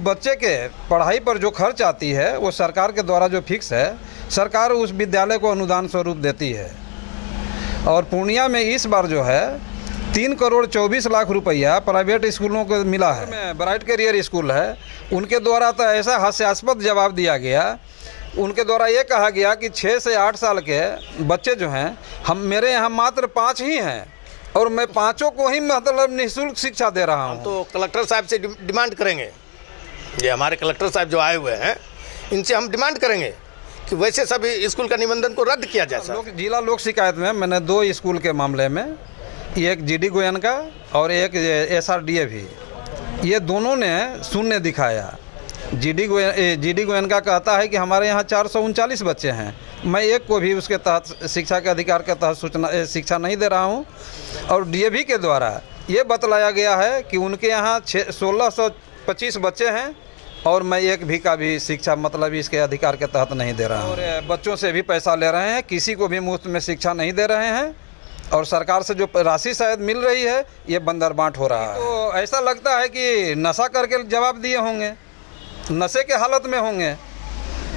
बच्चे के पढ़ाई पर जो खर्च आती है वो सरकार के द्वारा जो फिक्स है, सरकार उस विद्यालय को अनुदान स्वरूप देती है। और पूर्णिया में इस बार जो है 3,24,00,000 रुपया प्राइवेट स्कूलों को मिला है। में ब्राइट करियर स्कूल है, उनके द्वारा तो ऐसा हास्यास्पद जवाब दिया गया। उनके द्वारा ये कहा गया कि 6 से 8 साल के बच्चे जो हैं, मेरे यहाँ मात्र 5 ही हैं और मैं 5 को ही मतलब निःशुल्क शिक्षा दे रहा हूँ। तो कलेक्टर साहब से डिमांड करेंगे, ये हमारे कलेक्टर साहब जो आए हुए हैं, इनसे हम डिमांड करेंगे कि वैसे सभी स्कूल का निबंधन को रद्द किया जाए। जिला लोक शिकायत में मैंने 2 स्कूल के मामले में, एक जीडी गोयनका और एक SRDA भी, ये दोनों ने शून्य दिखाया। जीडी गोयनका कहता है कि हमारे यहाँ 439 बच्चे हैं, मैं एक को भी उसके तहत शिक्षा के अधिकार के तहत शिक्षा नहीं दे रहा हूँ। और DAV के द्वारा ये बतलाया गया है कि उनके यहाँ 1625 बच्चे हैं और मैं एक भी का भी शिक्षा मतलब इसके अधिकार के तहत नहीं दे रहा हूँ। और बच्चों से भी पैसा ले रहे हैं, किसी को भी मुफ्त में शिक्षा नहीं दे रहे हैं और सरकार से जो राशि शायद मिल रही है ये बंदरबांट हो रहा है। तो ऐसा लगता है कि नशा करके जवाब दिए होंगे, नशे के हालत में होंगे।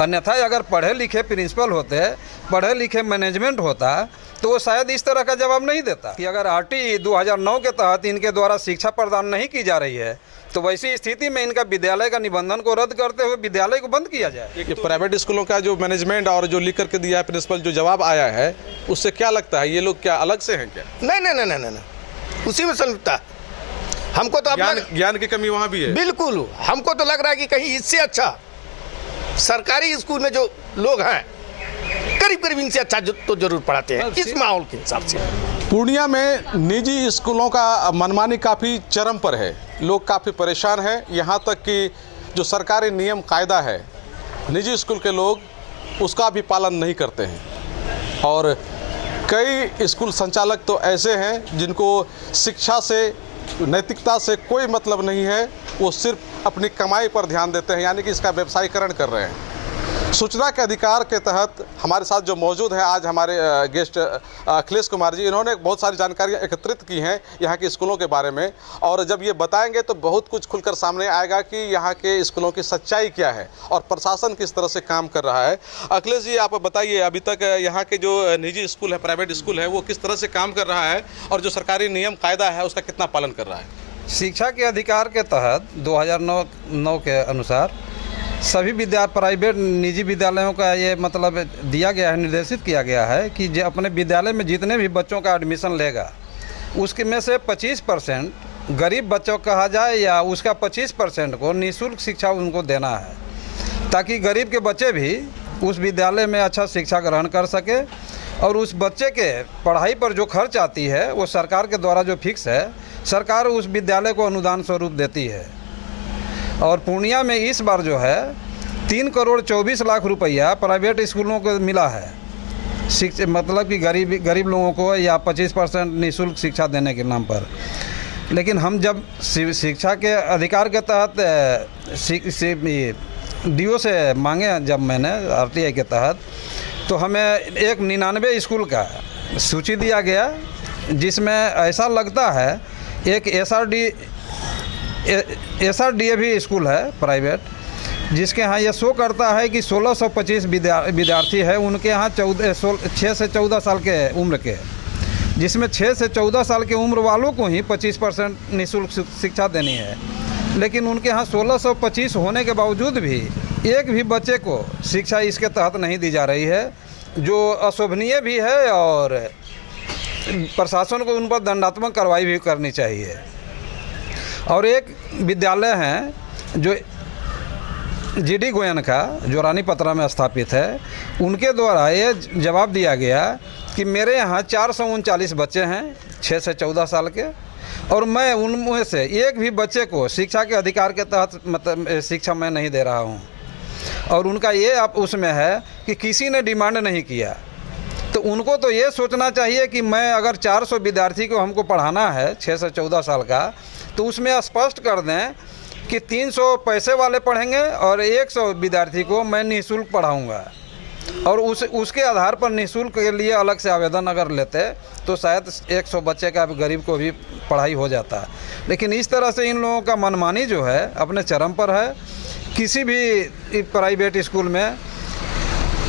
अन्यथा अगर पढ़े लिखे प्रिंसिपल होते, पढ़े लिखे मैनेजमेंट होता तो वो शायद इस तरह का जवाब नहीं देता कि अगर RT 2009 के तहत इनके द्वारा शिक्षा प्रदान नहीं की जा रही है तो वैसी स्थिति में इनका विद्यालय का निबंधन को रद्द करते हुए विद्यालय को बंद किया जाए। कि प्राइवेट स्कूलों का जो मैनेजमेंट और जो लिख करके दिया है प्रिंसिपल, जो जवाब आया है उससे क्या लगता है, ये लोग क्या अलग से हैं क्या? नहीं, उसी में संलिप्तता। हमको तो ज्ञान की कमी वहाँ भी है। बिल्कुल, हमको तो लग रहा है कि कहीं इससे अच्छा सरकारी स्कूल में जो लोग हैं करीब इनसे अच्छा तो जरूर पढ़ाते हैं इस माहौल के हिसाब से। पूर्णिया में निजी स्कूलों का मनमानी काफ़ी चरम पर है, लोग काफ़ी परेशान हैं। यहाँ तक कि जो सरकारी नियम कायदा है, निजी स्कूल के लोग उसका भी पालन नहीं करते हैं। और कई स्कूल संचालक तो ऐसे हैं जिनको शिक्षा से, नैतिकता से कोई मतलब नहीं है, वो सिर्फ अपनी कमाई पर ध्यान देते हैं, यानी कि इसका व्यवसायीकरण कर रहे हैं। सूचना के अधिकार के तहत हमारे साथ जो मौजूद है आज हमारे गेस्ट अखिलेश कुमार जी, इन्होंने बहुत सारी जानकारियाँ एकत्रित की हैं यहाँ के स्कूलों के बारे में, और जब ये बताएंगे तो बहुत कुछ खुलकर सामने आएगा कि यहाँ के स्कूलों की सच्चाई क्या है और प्रशासन किस तरह से काम कर रहा है। अखिलेश जी, आप बताइए, अभी तक यहाँ के जो निजी स्कूल है, प्राइवेट स्कूल है, वो किस तरह से काम कर रहा है और जो सरकारी नियम कायदा है उसका कितना पालन कर रहा है? शिक्षा के अधिकार के तहत 2009 के अनुसार सभी प्राइवेट निजी विद्यालयों का ये मतलब दिया गया है, निर्देशित किया गया है कि जो अपने विद्यालय में जितने भी बच्चों का एडमिशन लेगा उसके में से 25% गरीब बच्चों कहा जाए या उसका 25% को निःशुल्क शिक्षा उनको देना है, ताकि गरीब के बच्चे भी उस विद्यालय में अच्छा शिक्षा ग्रहण कर सके। और उस बच्चे के पढ़ाई पर जो खर्च आती है वो सरकार के द्वारा जो फिक्स है, सरकार उस विद्यालय को अनुदान स्वरूप देती है। और पूर्णिया में इस बार जो है 3,24,00,000 रुपया प्राइवेट स्कूलों को मिला है शिक्षा, मतलब कि गरीब लोगों को या 25% निःशुल्क शिक्षा देने के नाम पर। लेकिन हम जब शिक्षा के अधिकार के तहत DO से मांगे, जब मैंने RTI के तहत, तो हमें एक 99 स्कूल का सूची दिया गया, जिसमें ऐसा लगता है एक SRDA भी स्कूल है प्राइवेट, जिसके यहाँ ये शो करता है कि 1625 विद्यार्थी है उनके यहाँ 6 से 14 साल के उम्र के, जिसमें 6 से 14 साल के उम्र वालों को ही 25% निःशुल्क शिक्षा देनी है। लेकिन उनके यहाँ 1625 होने के बावजूद भी एक भी बच्चे को शिक्षा इसके तहत नहीं दी जा रही है, जो अशोभनीय भी है और प्रशासन को उन पर दंडात्मक कार्रवाई भी करनी चाहिए। और एक विद्यालय हैं जो जीडी गोयनका, जो रानीपत्रा में स्थापित है, उनके द्वारा ये जवाब दिया गया कि मेरे यहाँ 439 बच्चे हैं 6 से 14 साल के, और मैं उनमें से एक भी बच्चे को शिक्षा के अधिकार के तहत मतलब शिक्षा मैं नहीं दे रहा हूँ। और उनका ये आप उसमें है कि किसी ने डिमांड नहीं किया, तो उनको तो ये सोचना चाहिए कि मैं अगर 400 विद्यार्थी को हमको पढ़ाना है 6 से 14 साल का, तो उसमें स्पष्ट कर दें कि 300 पैसे वाले पढ़ेंगे और 100 विद्यार्थी को मैं निःशुल्क पढ़ाऊँगा। और उसके आधार पर निःशुल्क के लिए अलग से आवेदन अगर लेते तो शायद 100 बच्चे का गरीब को भी पढ़ाई हो जाता है। लेकिन इस तरह से इन लोगों का मनमानी जो है अपने चरम पर है। किसी भी प्राइवेट स्कूल में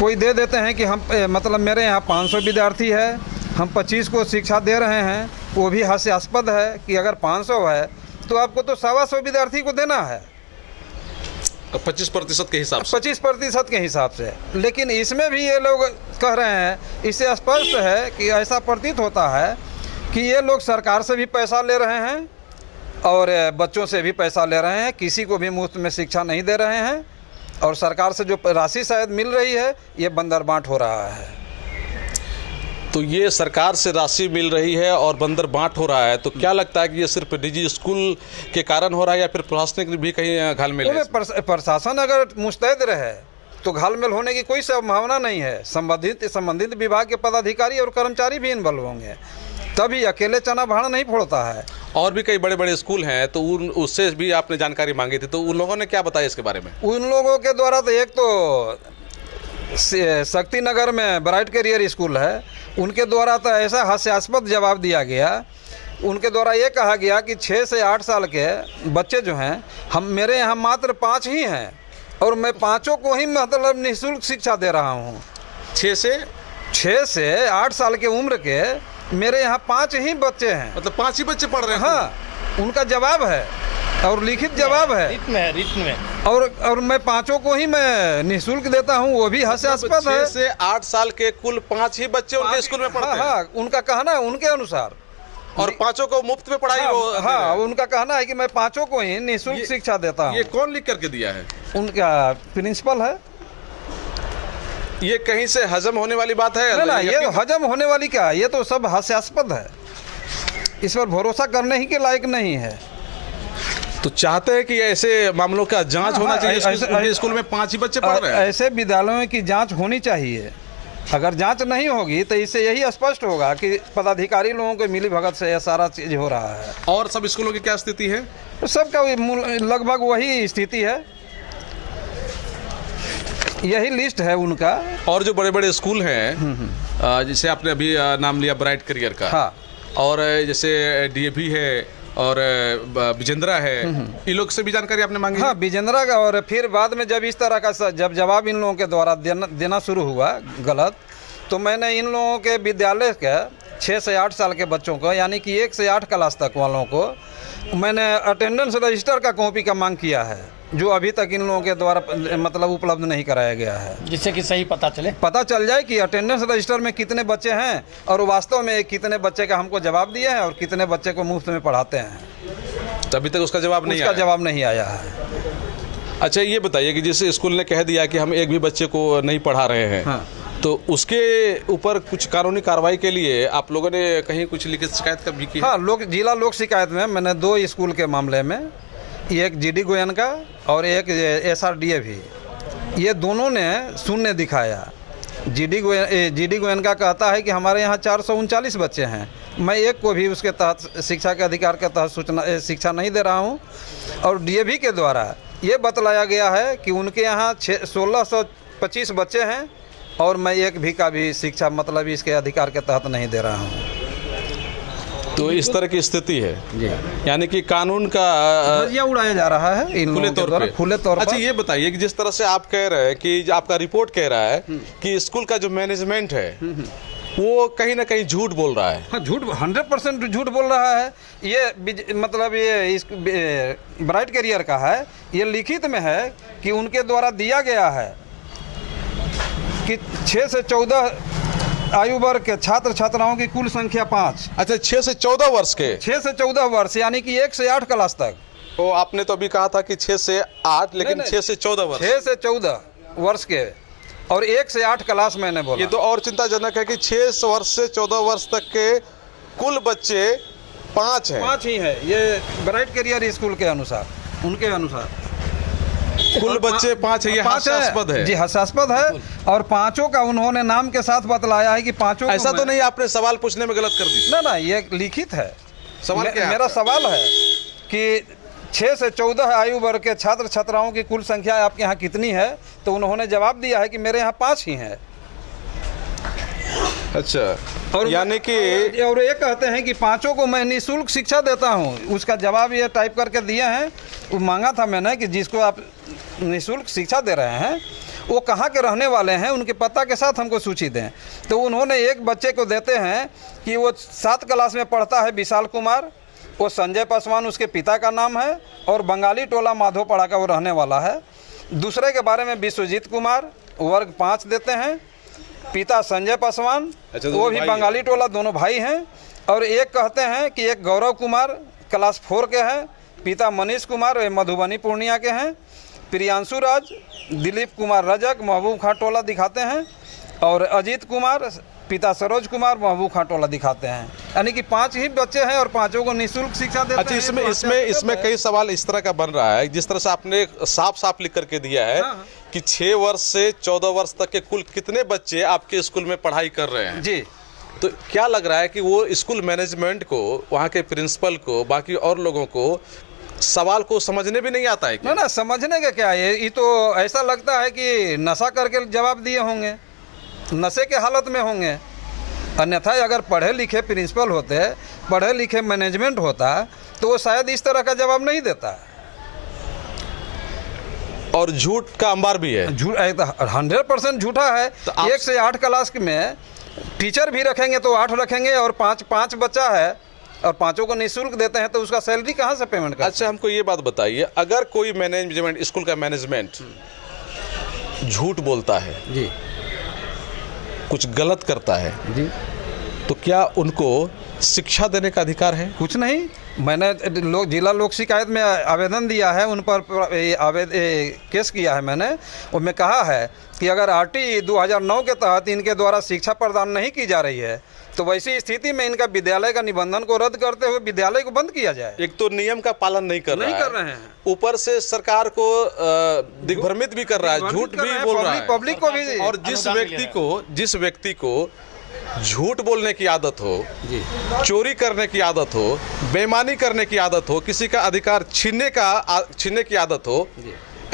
कोई दे देते हैं कि हम मतलब मेरे यहाँ 500 विद्यार्थी है, हम 25 को शिक्षा दे रहे हैं, वो भी हास्यास्पद है कि अगर 500 है तो आपको तो 125 विद्यार्थी को देना है 25% के हिसाब से। 25% के हिसाब से। लेकिन इसमें भी ये लोग कह रहे हैं, इससे स्पष्ट है कि ऐसा प्रतीत होता है कि ये लोग सरकार से भी पैसा ले रहे हैं और बच्चों से भी पैसा ले रहे हैं, किसी को भी मुफ्त में शिक्षा नहीं दे रहे हैं, और सरकार से जो राशि शायद मिल रही है ये बंदर बांट हो रहा है। तो ये सरकार से राशि मिल रही है और बंदर बांट हो रहा है, तो क्या लगता है कि ये सिर्फ निजी स्कूल के कारण हो रहा है या फिर प्रशासनिक भी कहीं घालमेल है? प्रशासन अगर मुस्तैद रहे तो घालमेल होने की कोई संभावना नहीं है। संबंधित विभाग के पदाधिकारी और कर्मचारी भी इन्वॉल्व होंगे, तभी अकेले चना भाड़ नहीं फोड़ता है। और भी कई बड़े बड़े स्कूल हैं, तो उससे भी आपने जानकारी मांगी थी, तो उन लोगों ने क्या बताया इसके बारे में? उन लोगों के द्वारा तो एक तो शक्ति नगर में ब्राइट करियर स्कूल है, उनके द्वारा तो ऐसा हास्यास्पद जवाब दिया गया। उनके द्वारा ये कहा गया कि 6 से 8 साल के बच्चे जो हैं मेरे यहाँ मात्र 5 ही हैं और मैं 5 को ही मतलब निःशुल्क शिक्षा दे रहा हूँ। 6 से 8 साल के उम्र के मेरे यहाँ 5 ही बच्चे हैं, मतलब 5 ही बच्चे पढ़ रहे हैं? हाँ, उनका जवाब है और लिखित जवाब है रिट में और मैं 5 को ही मैं निःशुल्क देता हूँ, वो भी हास्यास्पद है। 6 से 8 साल के कुल 5 ही बच्चे उनके स्कूल में पढ़ते हैं? हाँ, उनका कहना है उनके अनुसार। और 5 को मुफ्त में पढ़ाई हाँ, उनका कहना है कि मैं 5 को ही निःशुल्क शिक्षा देता हूँ। ये कौन लिख करके दिया है? उनका प्रिंसिपल है। ये कहीं से हजम होने वाली बात है? ना, ये हजम होने वाली क्या, ये तो सब हास्यास्पद है, इस पर भरोसा करने ही के लायक नहीं है। तो चाहते हैं कि ऐसे मामलों का जांच होना चाहिए। स्कूल में 5 ही बच्चे पढ़ रहे हैं? ऐसे विद्यालयों की जांच होनी चाहिए। अगर जांच नहीं होगी तो इससे यही स्पष्ट होगा कि पदाधिकारी लोगों के मिली भगत से यह सारा चीज हो रहा है। और सब स्कूलों की क्या स्थिति है? सबका लगभग वही स्थिति है, यही लिस्ट है उनका। और जो बड़े बड़े स्कूल हैं, जैसे आपने अभी नाम लिया ब्राइट करियर का, हाँ, और जैसे डीएवी है और विजेंद्रा है, इन लोग से भी जानकारी आपने मांगी? हाँ, विजेंद्रा का। और फिर बाद में जब इस तरह का जब जवाब इन लोगों के द्वारा देना शुरू हुआ गलत, तो मैंने इन लोगों के विद्यालय के 6 से 8 साल के बच्चों को, यानी कि 1 से 8 क्लास तक वालों को मैंने अटेंडेंस रजिस्टर का कॉपी का मांग किया है, जो अभी तक इन लोगों के द्वारा मतलब उपलब्ध नहीं कराया गया है, जिससे कि सही पता चल जाए कि अटेंडेंस रजिस्टर में कितने बच्चे हैं और वास्तव में कितने बच्चे का हमको जवाब दिए हैं और कितने बच्चे को मुफ्त में पढ़ाते हैं। तो अभी तक उसका जवाब नहीं आया है। अच्छा, ये बताइए कि जिस स्कूल ने कह दिया कि हम एक भी बच्चे को नहीं पढ़ा रहे हैं, हाँ, तो उसके ऊपर कुछ कानूनी कार्रवाई के लिए आप लोगों ने कहीं कुछ लिखित शिकायत कब भी की? हाँ, जिला लोक शिकायत में मैंने 2 स्कूल के मामले में, एक जीडी गोयन का और एक SRDA भी, ये दोनों ने शून्य दिखाया। जीडी गोयन का कहता है कि हमारे यहाँ 439 बच्चे हैं, मैं एक को भी उसके तहत शिक्षा के अधिकार के तहत शिक्षा नहीं दे रहा हूँ। और DAV के द्वारा ये बतलाया गया है कि उनके यहाँ 1625 बच्चे हैं और मैं एक भी का भी शिक्षा मतलब इसके अधिकार के तहत नहीं दे रहा हूँ। तो इस तरह की स्थिति है जी, यानी कि कानून का धज्जियां उड़ाया जा रहा है इन खुले तौर पर। अच्छा, ये बताइए कि जिस तरह से आप कह रहे हैं कि आपका रिपोर्ट कह रहा है कि स्कूल का जो मैनेजमेंट है वो कहीं ना कहीं झूठ बोल रहा है। हाँ, झूठ 100% झूठ बोल रहा है। ये मतलब ये इस ब्राइट करियर का है, ये लिखित में है कि उनके द्वारा दिया गया है कि 6 से 14 आयु वर्ग के छात्र छात्राओं की कुल संख्या 5। अच्छा, 6 से 14 वर्ष के? 6 से 14 वर्ष, यानी कि 1 से 8 क्लास तक। तो आपने तो अभी कहा था कि 6 से 8, लेकिन 6 से 14 वर्ष। 6 से 14 वर्ष के और 1 से 8 क्लास मैंने बोला। ये तो और चिंताजनक है कि 6 वर्ष से 14 वर्ष तक के कुल बच्चे 5 हैं। 5 ही है, ये ब्राइट करियर स्कूल के अनुसार, उनके अनुसार कुल बच्चे 5 है। ये हास्यास्पद है। जी, हास्यास्पद है। और 5 का उन्होंने नाम के साथ बतलाया है कि 5 ऐसा तो नहीं आपने सवाल पूछने में गलत कर दी? ना, ये लिखित है। सवाल क्या है? मेरा सवाल है कि 6 से 14 आयु वर्ग के छात्र छात्राओं की कुल संख्या आपके यहाँ कितनी है, तो उन्होंने जवाब दिया है कि मेरे यहाँ 5 ही हैं। अच्छा, और यानी कि और ये कहते हैं कि पांचों को मैं निःशुल्क शिक्षा देता हूँ। उसका जवाब ये टाइप करके दिए हैं। वो मांगा था मैंने कि जिसको आप निःशुल्क शिक्षा दे रहे हैं वो कहाँ के रहने वाले हैं, उनके पता के साथ हमको सूची दें। तो उन्होंने एक बच्चे को देते हैं कि वो 7 क्लास में पढ़ता है, विशाल कुमार, वो संजय पासवान उसके पिता का नाम है, और बंगाली टोला माधोपाड़ा का वो रहने वाला है। दूसरे के बारे में विश्वजीत कुमार, वर्ग 5 देते हैं, पिता संजय पासवान, अच्छा, वो भी बंगाली टोला, दोनों भाई हैं। और एक कहते हैं कि एक गौरव कुमार क्लास 4 के हैं, पिता मनीष कुमार, वे मधुबनी पूर्णिया के हैं। प्रियांशु राज, दिलीप कुमार रजक, महबूब खां टोला दिखाते हैं। और अजीत कुमार, पिता सरोज कुमार, महबूब खां टोला दिखाते हैं। यानी कि 5 ही बच्चे हैं और पांचों को निःशुल्क शिक्षा देते अच्छा, हैं। इसमें कई सवाल इस तरह का बन रहा है, जिस तरह से आपने साफ साफ लिख करके दिया है कि 6 वर्ष से 14 वर्ष तक के कुल कितने बच्चे आपके स्कूल में पढ़ाई कर रहे हैं जी। तो क्या लग रहा है कि वो स्कूल मैनेजमेंट को, वहाँ के प्रिंसिपल को, बाकी और लोगों को सवाल को समझने भी नहीं आता है क्या? ना समझने का क्या है, ये तो ऐसा लगता है कि नशा करके जवाब दिए होंगे, नशे के हालत में होंगे। अन्यथा अगर पढ़े लिखे प्रिंसिपल होते, पढ़े लिखे मैनेजमेंट होता, तो वो शायद इस तरह का जवाब नहीं देता। और झूठ का अंबार भी है, 100% झूठा है। तो 1 से 8 क्लास में टीचर भी रखेंगे तो 8 रखेंगे, और 5 बच्चा है और पांचों को निःशुल्क देते हैं, तो उसका सैलरी कहाँ से पेमेंट करते? अच्छा, हमको ये बात बताइए, अगर कोई मैनेजमेंट, स्कूल का मैनेजमेंट झूठ बोलता है जी, कुछ गलत करता है जी, तो क्या उनको शिक्षा देने का अधिकार है? कुछ नहीं। मैंने जिला लोक शिकायत में आवेदन दिया है, उन पर केस किया है मैंने। उसमें कहा है कि अगर आरटी 2009 के तहत इनके द्वारा शिक्षा प्रदान नहीं की जा रही है, तो वैसी स्थिति में इनका विद्यालय का निबंधन को रद्द करते हुए विद्यालय को बंद किया जाए। एक तो नियम का पालन नहीं कर रहे हैं, ऊपर से सरकार को दिग्भ्रमित भी कर रहा है, झूठ भी बोल रहा है पब्लिक को भी। और जिस व्यक्ति को झूठ बोलने की आदत हो, चोरी करने की आदत हो, बेईमानी करने की आदत हो, किसी का अधिकार छीनने की आदत हो,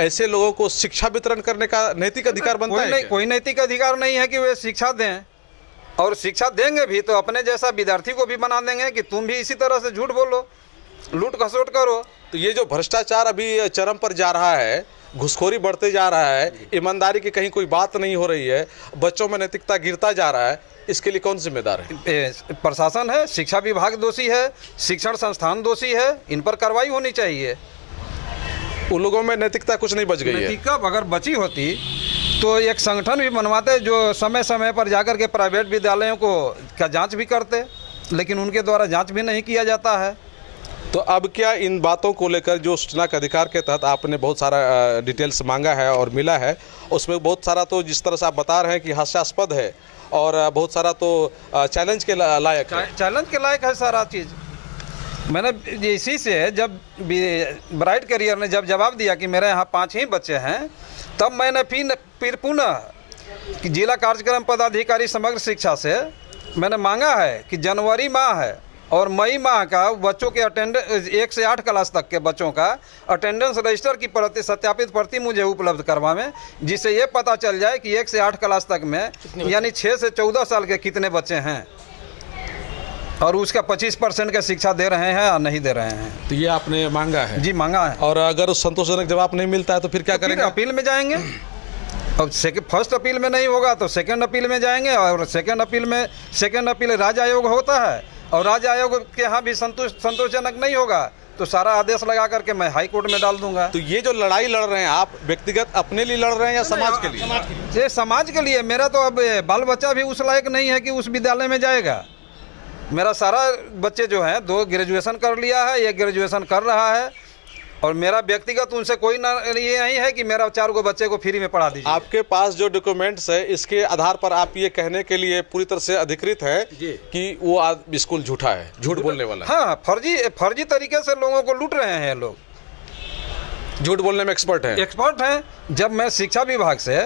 ऐसे लोगों को शिक्षा वितरण करने का नैतिक अधिकार बनता है? कोई नैतिक अधिकार नहीं है कि वे शिक्षा दें, और शिक्षा देंगे भी तो अपने जैसा विद्यार्थी को भी बना देंगे कि तुम भी इसी तरह से झूठ बोलो, लूट खसोट करो। तो ये जो भ्रष्टाचार अभी चरम पर जा रहा है, घुसखोरी बढ़ते जा रहा है, ईमानदारी की कहीं कोई बात नहीं हो रही है, बच्चों में नैतिकता गिरता जा रहा है, इसके लिए कौन जिम्मेदार है? प्रशासन है, शिक्षा विभाग दोषी है, शिक्षण संस्थान दोषी है, इन पर कार्रवाई होनी चाहिए। उन लोगों में नैतिकता कुछ नहीं बच गई है। नैतिकता अगर बची होती तो एक संगठन भी बनवाते जो समय समय पर जाकर के प्राइवेट विद्यालयों को का जांच भी करते, लेकिन उनके द्वारा जांच भी नहीं किया जाता है। तो अब क्या इन बातों को लेकर जो सूचना के अधिकार के तहत आपने बहुत सारा डिटेल्स मांगा है और मिला है, उसमें बहुत सारा तो जिस तरह से आप बता रहे हैं कि हास्यास्पद है, और बहुत सारा तो चैलेंज के लायक है। चैलेंज के लायक है सारा चीज़। मैंने इसी से जब ब्राइट करियर ने जब जवाब दिया कि मेरे यहाँ 5 ही बच्चे हैं, तब मैंने फिर पुनः कि जिला कार्यक्रम पदाधिकारी समग्र शिक्षा से मैंने मांगा है कि जनवरी माह है और मई माह का बच्चों के अटेंडेंस 1 से 8 क्लास तक के बच्चों का अटेंडेंस रजिस्टर की सत्यापित प्रति मुझे उपलब्ध करवावें, जिससे ये पता चल जाए कि 1 से 8 क्लास तक में यानी 6 से 14 साल के कितने बच्चे हैं, और उसका 25% का शिक्षा दे रहे हैं या नहीं दे रहे हैं। तो ये आपने मांगा है? जी मांगा है। और अगर संतोषजनक जवाब नहीं मिलता है तो फिर क्या करेंगे? अपील में जाएंगे, और फर्स्ट अपील में नहीं होगा तो सेकंड अपील में जाएंगे, और सेकंड अपील राज्य आयोग होता है, और राज्य आयोग के यहाँ भी संतोषजनक नहीं होगा तो सारा आदेश लगा करके मैं हाई कोर्ट में डाल दूंगा। तो ये जो लड़ाई लड़ रहे हैं आप, व्यक्तिगत अपने लिए लड़ रहे हैं या समाज के लिए? ये समाज के लिए। मेरा तो अब बाल बच्चा भी उस लायक नहीं है कि उस विद्यालय में जाएगा। मेरा सारा बच्चे जो हैं 2 ग्रेजुएशन कर लिया है, 1 ग्रेजुएशन कर रहा है, और मेरा व्यक्तिगत उनसे कोई ये नहीं है कि मेरा 4 गो बच्चे को फ्री में पढ़ा दीजिए। आपके पास जो डॉक्यूमेंट्स है, इसके आधार पर आप ये कहने के लिए पूरी तरह से अधिकृत है कि वो स्कूल झूठा है, झूठ बोलने वाला है। हाँ, फर्जी तरीके से लोगों को लूट रहे हैं लोग, झूठ बोलने में एक्सपर्ट हैं। जब मैं शिक्षा विभाग से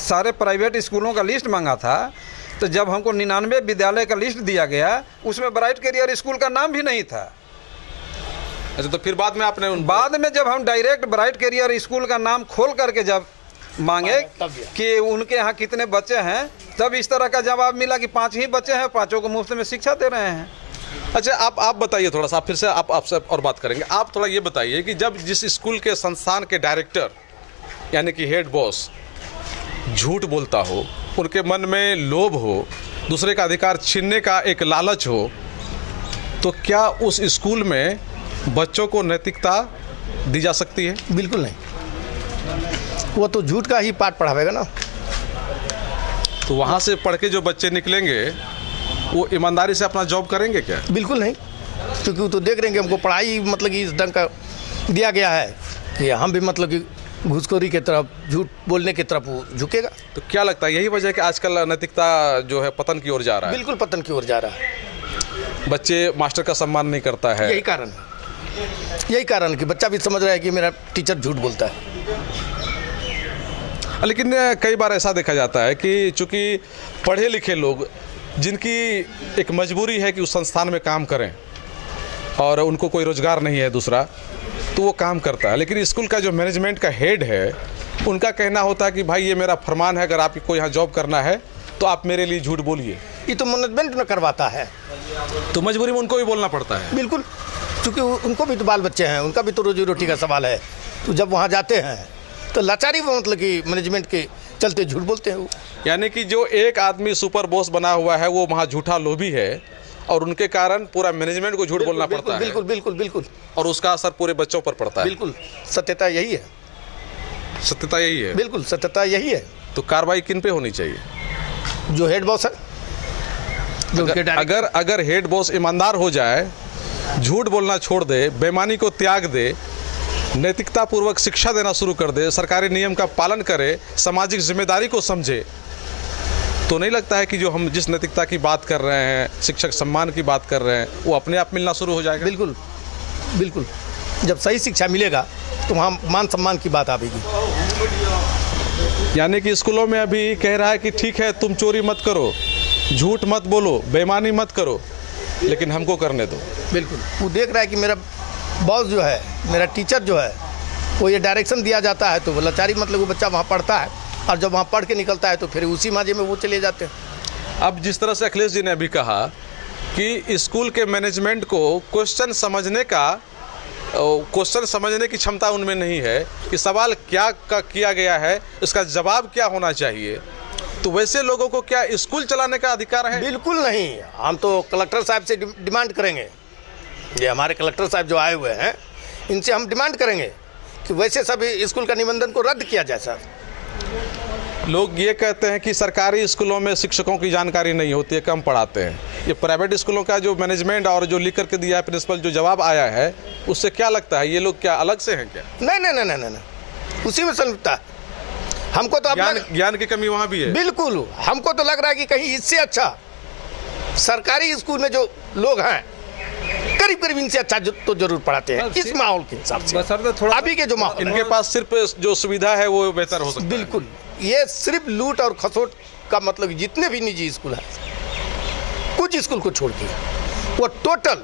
सारे प्राइवेट स्कूलों का लिस्ट मांगा था, तो जब हमको 99 विद्यालय का लिस्ट दिया गया, उसमें ब्राइट करियर स्कूल का नाम भी नहीं था। अच्छा, तो फिर बाद में आपने बाद में जब हम डायरेक्ट ब्राइट करियर स्कूल का नाम खोल करके जब मांगे तब दिया। कि उनके यहाँ कितने बच्चे हैं, तब इस तरह का जवाब मिला कि 5 ही बच्चे हैं, 5 को मुफ्त में शिक्षा दे रहे हैं। अच्छा, आप बताइए थोड़ा सा, फिर से आपसे और बात करेंगे। आप थोड़ा ये बताइए कि जब जिस स्कूल के संस्थान के डायरेक्टर यानी कि हेड बॉस झूठ बोलता हो, उनके मन में लोभ हो, दूसरे का अधिकार छीनने का एक लालच हो, तो क्या उस स्कूल में बच्चों को नैतिकता दी जा सकती है? बिल्कुल नहीं, वो तो झूठ का ही पाठ पढ़ावेगा ना। तो वहाँ से पढ़ के जो बच्चे निकलेंगे वो ईमानदारी से अपना जॉब करेंगे क्या? बिल्कुल नहीं, क्योंकि वो तो देख रहे हैं कि हमको पढ़ाई मतलब कि इस ढंग का दिया गया है कि हम भी मतलब कि घूसखोरी की तरफ, झूठ बोलने की तरफ वो झुकेगा। तो क्या लगता है यही वजह है कि आजकल नैतिकता जो है पतन की ओर जा रहा है? बिल्कुल पतन की ओर जा रहा है। बच्चे मास्टर का सम्मान नहीं करता है। यही कारण है, यही कारण कि बच्चा भी समझ रहा है कि मेरा टीचर झूठ बोलता है। लेकिन कई बार ऐसा देखा जाता है कि चूंकि पढ़े लिखे लोग जिनकी एक मजबूरी है कि उस संस्थान में काम करें और उनको कोई रोजगार नहीं है दूसरा, तो वो काम करता है। लेकिन स्कूल का जो मैनेजमेंट का हेड है, उनका कहना होता है कि भाई ये मेरा फरमान है, अगर आपको यहाँ जॉब करना है तो आप मेरे लिए झूठ बोलिए। ये तो मैनेजमेंट में करवाता है, तो मजबूरी में उनको भी बोलना पड़ता है। बिल्कुल, क्योंकि उनको भी तो बाल बच्चे हैं, उनका भी तो रोजी रोटी का सवाल है। तो जब वहाँ जाते हैं तो लाचारी में मतलब कि मैनेजमेंट के चलते झूठ बोलते हैं वो। यानी कि जो एक आदमी सुपर बॉस बना हुआ है वो वहाँ झूठा लोभी है और उनके कारण पूरा मैनेजमेंट को झूठ बोलना पड़ता है। बिल्कुल बिल्कुल बिल्कुल, और उसका असर पूरे बच्चों पर पड़ता है। बिल्कुल सत्यता यही है, सत्यता यही है। बिल्कुल सत्यता यही है। तो कार्रवाई किन पे होनी चाहिए? जो हेड बॉस है, जो उनके डायरेक्टर- अगर हेड बॉस ईमानदार हो जाए, झूठ बोलना छोड़ दे, बेईमानी को त्याग दे, नैतिकता पूर्वक शिक्षा देना शुरू कर दे, सरकारी नियम का पालन करे, सामाजिक जिम्मेदारी को समझे, तो नहीं लगता है कि जो हम जिस नैतिकता की बात कर रहे हैं, शिक्षक सम्मान की बात कर रहे हैं, वो अपने आप मिलना शुरू हो जाएगा? बिल्कुल बिल्कुल, जब सही शिक्षा मिलेगा तो वहाँ मान सम्मान की बात आएगी। यानी कि स्कूलों में अभी कह रहा है कि ठीक है तुम चोरी मत करो, झूठ मत बोलो, बेईमानी मत करो, लेकिन हमको करने दो। बिल्कुल, वो देख रहा है कि मेरा बॉस जो है, मेरा टीचर जो है, वो ये डायरेक्शन दिया जाता है, तो वो लाचारी मतलब वो बच्चा वहाँ पढ़ता है और जब वहाँ पढ़ के निकलता है तो फिर उसी माजे में वो चले जाते हैं। अब जिस तरह से अखिलेश जी ने अभी कहा कि स्कूल के मैनेजमेंट को क्वेश्चन समझने की क्षमता उनमें नहीं है कि सवाल क्या किया गया है, इसका जवाब क्या होना चाहिए, तो वैसे लोगों को क्या स्कूल चलाने का अधिकार है? बिल्कुल नहीं। हम तो कलेक्टर साहब से डिमांड करेंगे, ये हमारे कलेक्टर साहब जो आए हुए हैं, इनसे हम डिमांड करेंगे कि वैसे सभी स्कूल का निबंधन को रद्द किया जाए। सर, लोग ये कहते हैं कि सरकारी स्कूलों में शिक्षकों की जानकारी नहीं होती है, कम पढ़ाते हैं। ये प्राइवेट स्कूलों का जो मैनेजमेंट और जो लिख करके दिया है प्रिंसिपल, जो जवाब आया है, उससे क्या लगता है ये लोग क्या अलग से हैं क्या? नहीं, उसी में संलिप्तता है। हमको तो अपना ज्ञान की कमी वहाँ भी है। बिल्कुल, हमको तो लग रहा है कि कहीं इससे अच्छा सरकारी स्कूल में जो लोग हैं करीब इनसे अच्छा तो जरूर पढ़ाते हैं, इस माहौल के हिसाब से। बशर्ते थोड़ा अभी के जो माहौल, इनके पास सिर्फ जो सुविधा है वो बेहतर हो सकता है। बिल्कुल, ये सिर्फ लूट और खसोट का मतलब जितने भी निजी स्कूल हैं, कुछ स्कूल को छोड़ के वो टोटल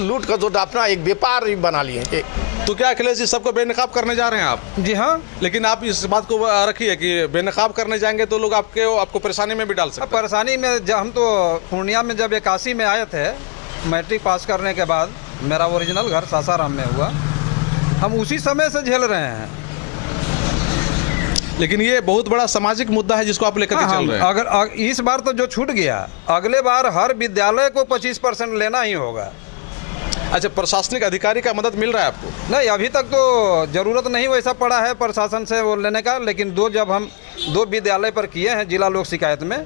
लूट खसोट अपना एक व्यापार ही बना लिए। तो क्या अखिलेश जी सबको बेनकाब करने जा रहे हैं आप? जी हाँ, लेकिन आप इस बात को रखिए कि बेनकाब करने जाएंगे तो लोग आपको परेशानी में भी डाल सकते हैं। परेशानी में जब हम तो पूर्णिया में जब 81 में आए थे, मैट्रिक पास करने के बाद, मेरा ओरिजिनल घर सासाराम में हुआ, हम उसी समय से झेल रहे हैं। लेकिन ये बहुत बड़ा सामाजिक मुद्दा है जिसको आप लेकर के चल रहे हैं। अगर इस बार तो जो छूट गया, अगले बार हर विद्यालय को 25% लेना ही होगा। अच्छा, प्रशासनिक अधिकारी का मदद मिल रहा है आपको? नहीं, अभी तक तो ज़रूरत नहीं वैसा पड़ा है प्रशासन से वो लेने का, लेकिन जब हम 2 विद्यालय पर किए हैं जिला लोक शिकायत में,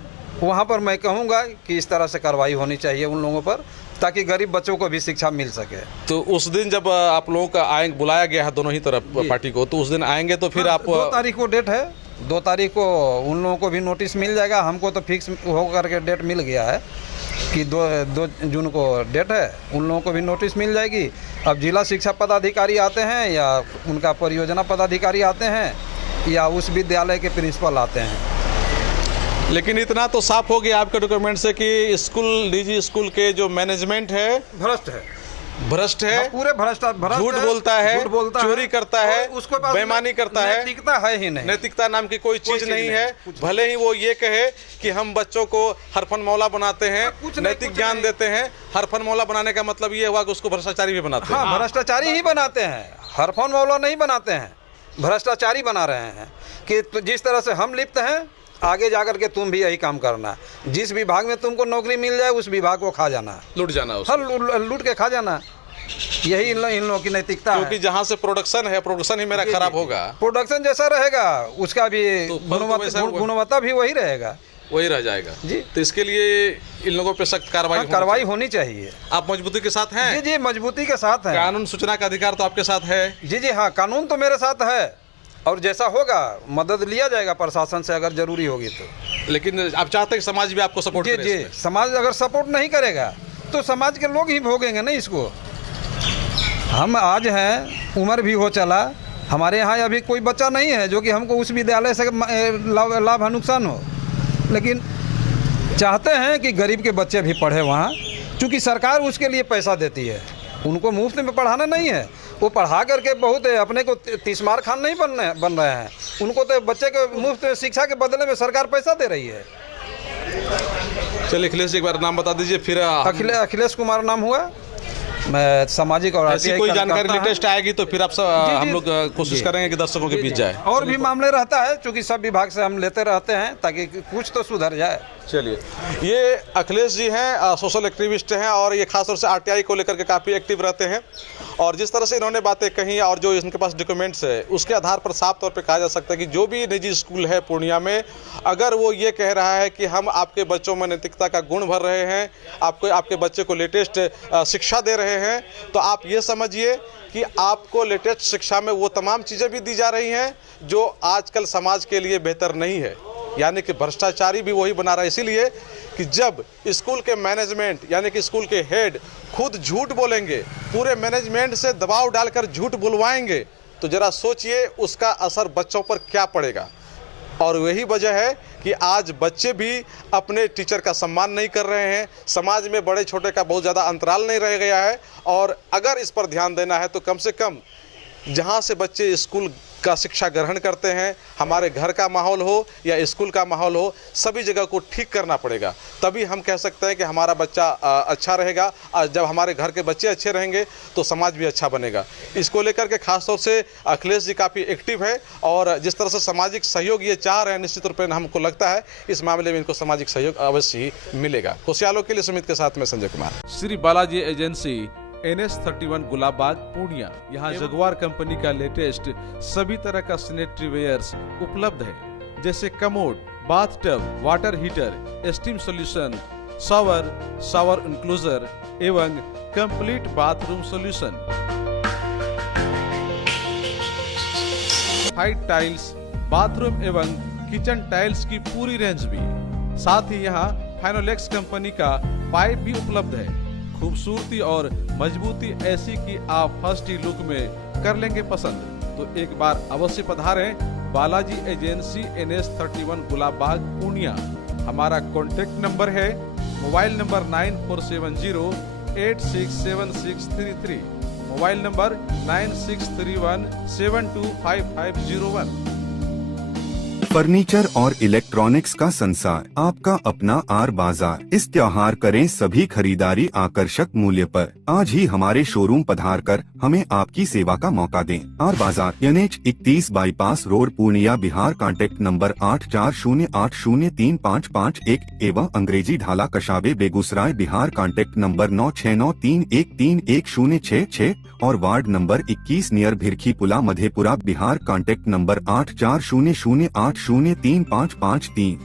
वहाँ पर मैं कहूँगा कि इस तरह से कार्रवाई होनी चाहिए उन लोगों पर, ताकि गरीब बच्चों को भी शिक्षा मिल सके। तो उस दिन जब आप लोगों का बुलाया गया है दोनों ही तरफ पार्टी को, तो उस दिन आएंगे तो फिर आप 2 तारीख को डेट है, 2 तारीख को उन लोगों को भी नोटिस मिल जाएगा। हमको तो फिक्स होकर के डेट मिल गया है कि 2 जून को डेट है, उन लोगों को भी नोटिस मिल जाएगी। अब जिला शिक्षा पदाधिकारी आते हैं या उनका परियोजना पदाधिकारी आते हैं या उस विद्यालय के प्रिंसिपल आते हैं। लेकिन इतना तो साफ हो गया आपके डॉक्यूमेंट से कि स्कूल, निजी स्कूल के जो मैनेजमेंट है भ्रष्ट है। भ्रष्ट है, पूरे भ्रष्ट झूठ बोलता है, चोरी करता है, उसको बेईमानी करता है, नैतिकता है ही नहीं, नैतिकता नाम की कोई चीज नहीं है। भले ही वो ये कहे कि हम बच्चों को हरफन मौला बनाते हैं, नैतिक ज्ञान देते हैं, हरफन मौला बनाने का मतलब ये हुआ कि उसको भ्रष्टाचारी भी बनाते हैं। हाँ, भ्रष्टाचारी ही बनाते हैं, हरफन मौला नहीं बनाते हैं, भ्रष्टाचारी बना रहे हैं कि जिस तरह से हम लिप्त हैं आगे जाकर के तुम भी यही काम करना, जिस विभाग में तुमको नौकरी मिल जाए उस विभाग को खा जाना, लूट जाना, हाँ लूट के खा जाना, यही इन लोगों की नैतिकता है। क्योंकि जहाँ से प्रोडक्शन है, प्रोडक्शन ही मेरा खराब होगा, प्रोडक्शन जैसा रहेगा उसका भी गुणवत्ता भी वही रहेगा, वही रह जाएगा जी। तो इसके लिए इन लोगों पे सख्त कार्रवाई होनी चाहिए। आप मजबूती के साथ हैं? जी, मजबूती के साथ हैं। कानून सूचना का अधिकार तो आपके साथ है? जी हाँ, कानून तो मेरे साथ है और जैसा होगा मदद लिया जाएगा प्रशासन से अगर जरूरी होगी तो। लेकिन आप चाहते हैं कि समाज भी आपको सपोर्ट करे? जी, समाज अगर सपोर्ट नहीं करेगा तो समाज के लोग ही भोगेंगे ना इसको। हम आज हैं, उम्र भी हो चला, हमारे यहाँ अभी कोई बच्चा नहीं है जो कि हमको उस विद्यालय से लाभ नुकसान हो, लेकिन चाहते हैं कि गरीब के बच्चे भी पढ़े वहाँ, क्योंकि सरकार उसके लिए पैसा देती है, उनको मुफ्त में पढ़ाना नहीं है, वो पढ़ा करके बहुत अपने को तीसमार खान नहीं बन रहे हैं, उनको तो बच्चे के मुफ्त शिक्षा के बदले में सरकार पैसा दे रही है। चलिए अखिलेश जी एक बार नाम बता दीजिए फिर। अखिलेश कुमार नाम हुआ, मैं सामाजिक और ऐसी कोई जानकारी लेटेस्ट आएगी तो फिर आप हम लोग कोशिश करेंगे कि दर्शकों के बीच जाए। और भी मामले रहता है क्योंकि सब विभाग से हम लेते रहते हैं ताकि कुछ तो सुधर जाए। चलिए, ये अखिलेश जी हैं, सोशल एक्टिविस्ट हैं और ये खासतौर से आरटीआई को लेकर के काफ़ी एक्टिव रहते हैं और जिस तरह से इन्होंने बातें कही और जो इनके पास डॉक्यूमेंट्स है उसके आधार पर साफ तौर पे कहा जा सकता है कि जो भी निजी स्कूल है पूर्णिया में, अगर वो ये कह रहा है कि हम आपके बच्चों में नैतिकता का गुण भर रहे हैं, आपके बच्चे को लेटेस्ट शिक्षा दे रहे हैं, तो आप ये समझिए कि आपको लेटेस्ट शिक्षा में वो तमाम चीज़ें भी दी जा रही हैं जो आजकल समाज के लिए बेहतर नहीं है, यानी कि भ्रष्टाचारी भी वही बना रहा है। इसीलिए कि जब स्कूल के मैनेजमेंट यानी कि स्कूल के हेड खुद झूठ बोलेंगे, पूरे मैनेजमेंट से दबाव डालकर झूठ बुलवाएंगे, तो जरा सोचिए उसका असर बच्चों पर क्या पड़ेगा। और वही वजह है कि आज बच्चे भी अपने टीचर का सम्मान नहीं कर रहे हैं, समाज में बड़े छोटे का बहुत ज़्यादा अंतराल नहीं रह गया है। और अगर इस पर ध्यान देना है तो कम से कम जहाँ से बच्चे स्कूल का शिक्षा ग्रहण करते हैं, हमारे घर का माहौल हो या स्कूल का माहौल हो, सभी जगह को ठीक करना पड़ेगा, तभी हम कह सकते हैं कि हमारा बच्चा अच्छा रहेगा। और जब हमारे घर के बच्चे अच्छे रहेंगे तो समाज भी अच्छा बनेगा। इसको लेकर के खासतौर से अखिलेश जी काफ़ी एक्टिव है और जिस तरह से सामाजिक सहयोग ये चाह रहे हैं, निश्चित रूप में हमको लगता है इस मामले में इनको सामाजिक सहयोग अवश्य ही मिलेगा। खुशियालों के लिए सुमित के साथ में संजय कुमार। Shri Balaji agency NS31 Gulabbagh Purnia. यहाँ जगुआर कंपनी का लेटेस्ट सभी तरह का सैनिटरी वेयर्स उपलब्ध है, जैसे commode, bathtub, water heater, steam solution, shower enclosure एवं कंप्लीट बाथरूम सॉल्यूशन, फाइट टाइल्स, बाथरूम एवं किचन टाइल्स की पूरी रेंज भी। साथ ही यहाँ फाइनोलेक्स कंपनी का पाइप भी उपलब्ध है। खूबसूरती और मजबूती ऐसी कि आप फर्स्ट ही लुक में कर लेंगे पसंद। तो एक बार अवश्य पधारें बालाजी एजेंसी NS31 गुलाबबाग पूर्णिया। हमारा कॉन्टेक्ट नंबर है mobile number 9470867633, mobile number 9631725501। Furniture और इलेक्ट्रॉनिक्स का संसार, आपका अपना आर बाजार। इस त्योहार करें सभी खरीदारी आकर्षक मूल्य पर। आज ही हमारे शोरूम पधार कर हमें आपकी सेवा का मौका दें। आर बाजार NH 31 bypass road Purnia Bihar. Contact number 8408035551 एवं अंग्रेजी ढाला कशाबे बेगूसराय बिहार। कांटेक्ट नंबर 9693131066 और वार्ड नंबर 21 नियर भिरखी पुला मधेपुरा बिहार। Contact number 8400803553।